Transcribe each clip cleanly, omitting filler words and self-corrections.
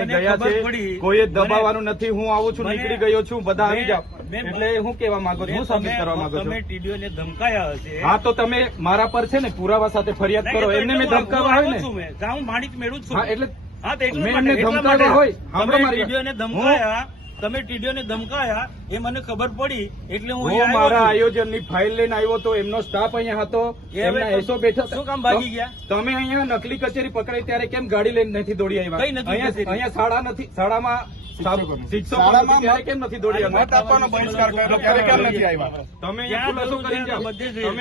લઈને ગયા છે, કોઈ દબાવવાનું નથી. હું આવું છું, નીકળી ગયો છું, બધા આવી જાઓ. એટલે હું કેવા માંગો છો, હું સાબિત કરવા માંગો છો? તમે ટીડીઓને ધમકાયા હશે. હા, તો તમે મારા પર છે ને પુરાવા સાથે ફરિયાદ કરો. એમને મેં ધમકાવા હોય ને, હું માણિક મેળવું છું. હા, એટલે હા, તો મેં એમને ધમકાવા હોય. ટીડીઓને ધમકાયા, તમે ટીડીઓને ધમકાયા એ મને ખબર પડી, એટલે હું મારા આયોજનની ફાઇલ લઈને આવ્યો તો એમનો સ્ટાફ અહીંયા હતો, એમના એસો બેઠા. શું કામ ભાગી ગયા? તમે અહીંયા નકલી કચેરી પકડાઈ ત્યારે કેમ ગાડી લઈને નથી દોડી આવ્યા? કઈ નથી. અહીંયા શાળા નથી, શાળામાં શિક્ષકો ત્યારે કેમ નથી દોડી આવ્યા? કેમ નથી આવ્યા? તમે અહીંયા ખુલાસો કરીને જાઓ. તમે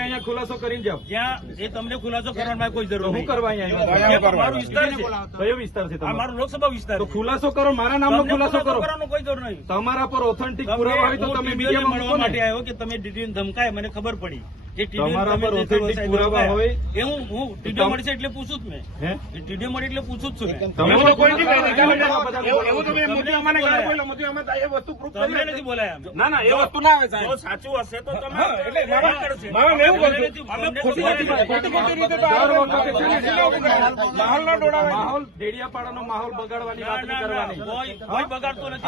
અહીંયા ખુલાસો કરીને જાઓ. જ્યાં એ તમને ખુલાસો કરવાની કોઈ જરૂર હું કરવા અહીંયા આવ્યા? મારો વિસ્તાર છે. કયો વિસ્તાર છે? મારો લોકસભા વિસ્તાર. તો ખુલાસો કરો, મારા નામનો ખુલાસો કરો. કોઈ જરૂર નહીં. તમારા પર ઓથેન્ટિક પુરાવા હોય તો તમે મીડિયામાં મળવા માટે આવ્યો કે તમે ટીડીઓને ધમકાય, મને ખબર પડી. તમારા પર ઓથેન્ટિક પુરાવા હોય એ હું ટીડીઓ મળશે એટલે પૂછું જ મેં. ટીડીઓ મળે એટલે પૂછું જ છું. તમે તમને નથી બોલાયા. ના ના, એ વસ્તુ ના આવે સાહેબ. સાચું હશે તો તમે માહોલ ડેડિયાપાડાનો માહોલ બગાડવાની વાત નહીં કરવાની. કોઈ બગાડતો નથી.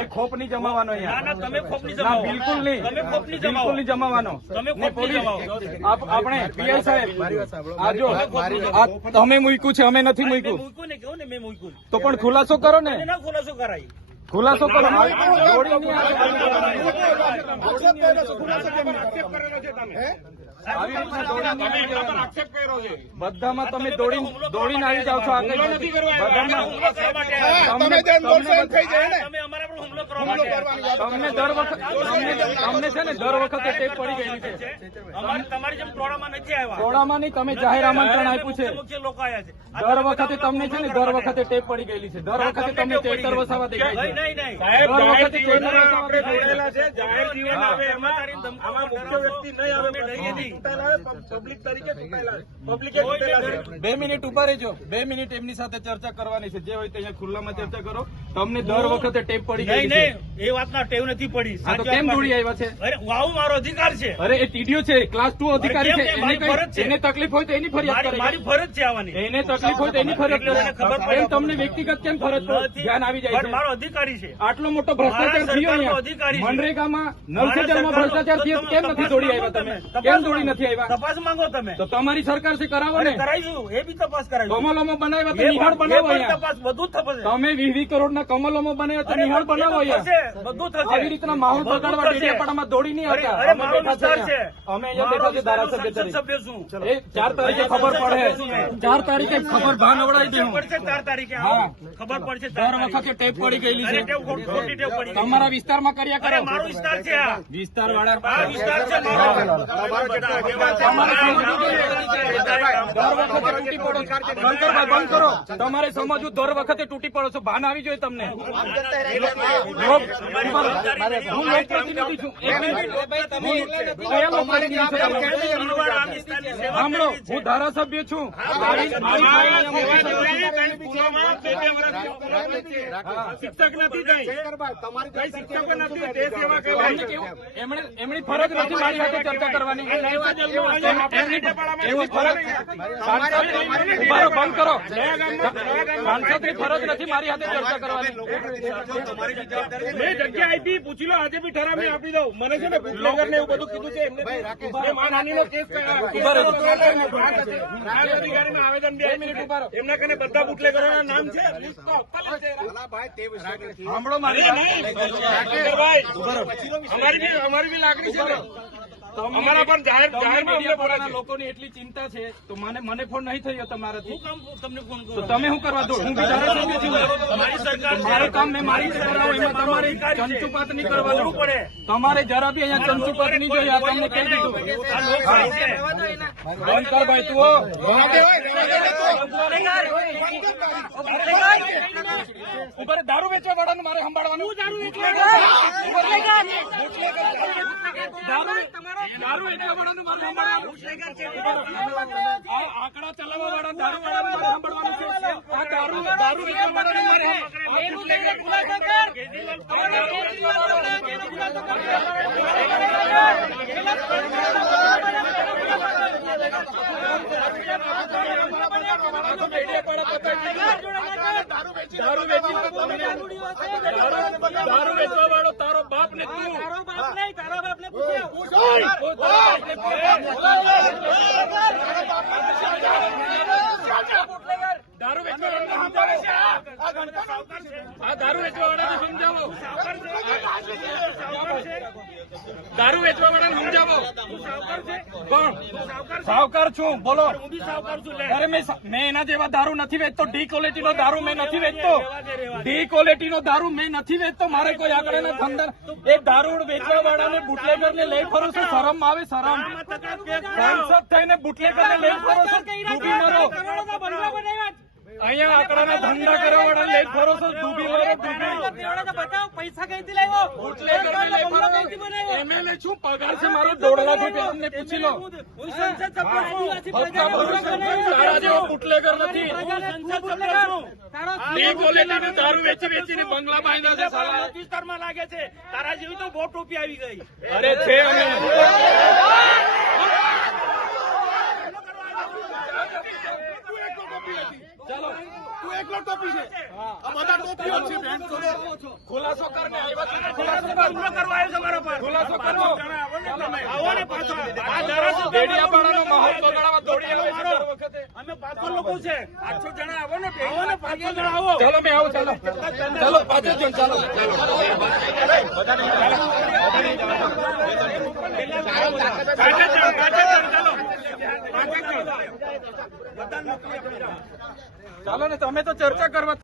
એ ખોપ નહીં જમાવાનો ના ના, તમે ખોપ નહીં ના, જમાવો. બિલકુલ નહીં. તમે ખોપ નહીં બિલકુલ જમાવો. નહીં જમાવાનો. તમે ખોપ નહીં જમાવો. આપણે પીએલ સાહેબ, આ જો આ તમે મૂક્યું છે, અમે નથી મૂક્યું. મૂક્યું ને કેવું ને મેં મૂક્યું. તો પણ ખુલાસો કરો ને, ના ખુલાસો કરાય. ખુલાસો કરો. બધામાં તમે દોડીને આવી જાઓ છો. તમે અમારા પર હુમલો કરવા માટે તમને દર વખતે તમને છે ને દર વખતે ટેપ પડી ગયેલી છે. તમારી જેમ ટોળામાં નથી આવ્યા. ટોળામાં નહીં, તમે જાહેર આમંત્રણ આપ્યું છે. મુખ્ય લોકો આવ્યા છે. દર વખતે તમને છે ને દર વખતે ટેપ પડી ગયેલી છે. દર વખતે તમને ટેટર વસાવા દેખાય છે. નહીં નહીં. સાહેબ, દર જાહેર વખતે જીવનમાં ટેટર આપણે વસાવા દેખાય જોડેલા છે. જાહેર જીવન આવે એમાં આમાં મુખ્ય વ્યક્તિ નહીં આવે. પબ્લિક તરીકે પબ્લિકે તૂટેલા છે. 2 મિનિટ ઉભા રહેજો. 2 મિનિટ એમની સાથે ચર્ચા કરવાની છે. જે હોય તે અહીંયા ખુલ્લામાં ચર્ચા કરો. તમને દર વખતે ટેપ પડી નહીં ગઈ છે. નહીં, એ વાતના ટેવ નથી પડી. હા, તો કેમ દોડી આવ્યા છે? અરે આવું મારો અધિકાર છે. અરે એ ટીડીઓ છે, ક્લાસ 2 અધિકારી છે. મારી ફરજ છે. એને તકલીફ હોય તો એની ફરિયાદ કરે. મારી ફરજ છે આવવાની. એને તકલીફ હોય તો એની ફરિયાદ કરે. ખબર પડે. એમ તમને વ્યક્તિગત કેમ ફરજ પર ધ્યાન આવી જાય પણ છે? મારો અધિકારી છે. આટલો મોટો ભ્રષ્ટાચાર થયો અહીંયા અધિકારી છે. મનરેગામાં, નલ સે જલમાં ભ્રષ્ટાચાર થયો, કેમ નથી દોડી આવ્યા તમે? કેમ દોડી નથી આવ્યા? તપાસ માંગો તમે. તો તમારી સરકાર છે, કરાવો ને. કરાવીશું, એ બી તપાસ કરાવીશું. કમલોમાં બનાવ્યા તો એ નિહાળ પણ બનાવો અહીંયા. તપાસ બધું જ થશે. તમે 20 કરોડના કમલોમાં બનાવ્યા તો નિહાળ બનાવો અહીંયા. બધું થશે. આવી રીતના માહોલ બગાડવા ડેડિયાપાડામાં દોડી નહીં આવતા. અરે મારો વિસ્તાર છે. અમે અહીંયા બેઠા છે ધારાસભ્ય તરીકે. સભ્ય છું. એ 4 તારીખે ખબર પડે. 4 તારીખે ખબર ભાન અવડાવી દે. પડશે 4 તારીખે. હા. ખબર પડશે. દર વખતે ટેપ પડી ગયેલી છે. ખોટી ટેવ પડી ગઈ. તમારા વિસ્તારમાં કર્યા અરે કરો. મારો વિસ્તાર છે આ. વિસ્તાર વાળા આ વિસ્તાર છે મારો. બંધ કરો. તમારે સમજવું, દર વખતે તૂટી પડો છો. ભાન આવી જોઈએ તમને. હું લોકપ્રતિનિધિ છું. કયા લોકપ્રતિનિધિ છો તમે? સાંભળો, હું ધારાસભ્ય છું. શિક્ષક નથી કઈ શિક્ષક નથી તે સેવા કરવાની. એમની ફરજ નથી મારી સાથે ચર્ચા કરવાની. એમની ફરજ ઉભારો, બંધ કરો. સાંસદની ફરજ નથી મારી સાથે ચર્ચા કરવાની. મેં જગ્યા આપી, પૂછી લો. આજે બી ઠરાવ મેં આપી દઉં. મને છે ને બુટલેગર ને એવું બધું કીધું છે એમને. માનહાનિનો કેસ અધિકારીમાં આવેદન બે મિનિટ ઉભા રહો. એમના કને બધા બુટલેગરોના નામ છે. સાંભળો મારી અમારી બી લાગણી છે. અમારા પર જાહેર લોકોની એટલી ચિંતા છે તો મને ફોન નહીં થયો તમારાથી. તમને ફોન તો તમે શું કરવા દો? હું બી ધારાસભ્ય છું. મારી સરકાર મારું કામ મેં મારી રીતે કરાવું. એમાં તમારે ચંચુપાત નહીં કરવાનું પડે. તમારે જરા બી અહીંયા ચંચુપાત નહીં જોઈએ. આ તમને કહી દીધું. બંધ કર ભાઈ તું. ઉપર દારૂ વેચવા વાળાનું મારે સંભાળવાનું. દારૂ વેચવા વાળાનું મારે સંભાળવાનું. આંકડા ચલાવવા વાળા દારૂ વાળાનું મારે સંભાળવાનું છે. આ દારૂ વેચવા વાળાનું મારે દારૂ વેચવા વાળો તારો બાપ ને તું તારો બાપ નહીં, તારા બાપને પૂછ્યો. દારૂ વેચવા વાળાને સમજાવો. આ દારૂ વેચવા વાળાને સમજાવો. દારૂ વેચવા વાળાને સમજાવો. કોણ સાવકાર છું? બોલો. અરે મેં એના જેવા દારૂ નથી વેચતો. ડી ક્વોલિટી નો દારૂ મેં નથી વેચતો. ડી ક્વોલિટી નો દારૂ મેં નથી વેચતો. મારે કોઈ આગળ ધંધા એ દારૂ વેચવા વાળાને બુટલેગર ને લઈ ફરો છો? શરમ આવે? શરમ? સાંસદ થઈને બુટલેગર ને લઈ ફરો છો? ડૂબી મરો. અહીંયા આંકડાના ધંધા કરવા વાળા લઈ ફરો છો? ડૂબી મરો. બતાવો પૈસા કઈથી લાવ્યો? બુટલેગર ને લઈ ફરો. MLA છું, પગાર છે મારો 1.5 લાખ રૂપિયા. અમને પૂછી લો. હું સંસદ સભ્ય છું. તારા જેવો બુટલેગર નથી. ડી ક્વોલિટીનો દારૂ વેચીને બંગલા બાંધ્યા છે સાલા. વિસ્તારમાં લાગે છે. તારા જેવી તો બહુ ટોપી આવી ગઈ. અરે છે અમે. ચાલો તું એકલો ટોપી છે. આ બધા ટોપીઓ છે. બેન ખુલાસો કરને આવ્યા છે. ખુલાસો કરવા આવ્યો છે મારા પર. ખુલાસો કરો. આવો ને પાછા. આ ધારાસભ્ય ડેડિયાપાડાનો માહોલ બગાડવા દોડી આવે છે દર વખતે. અમે 500 લોકો છે. 800 જણા આવો ને. આવો ને 500 જણા આવો. ચાલો મેં આવું. ચાલો ચાલો 5 જણ. ચાલો ચાલો ને તમે તો ચર્ચા કરવા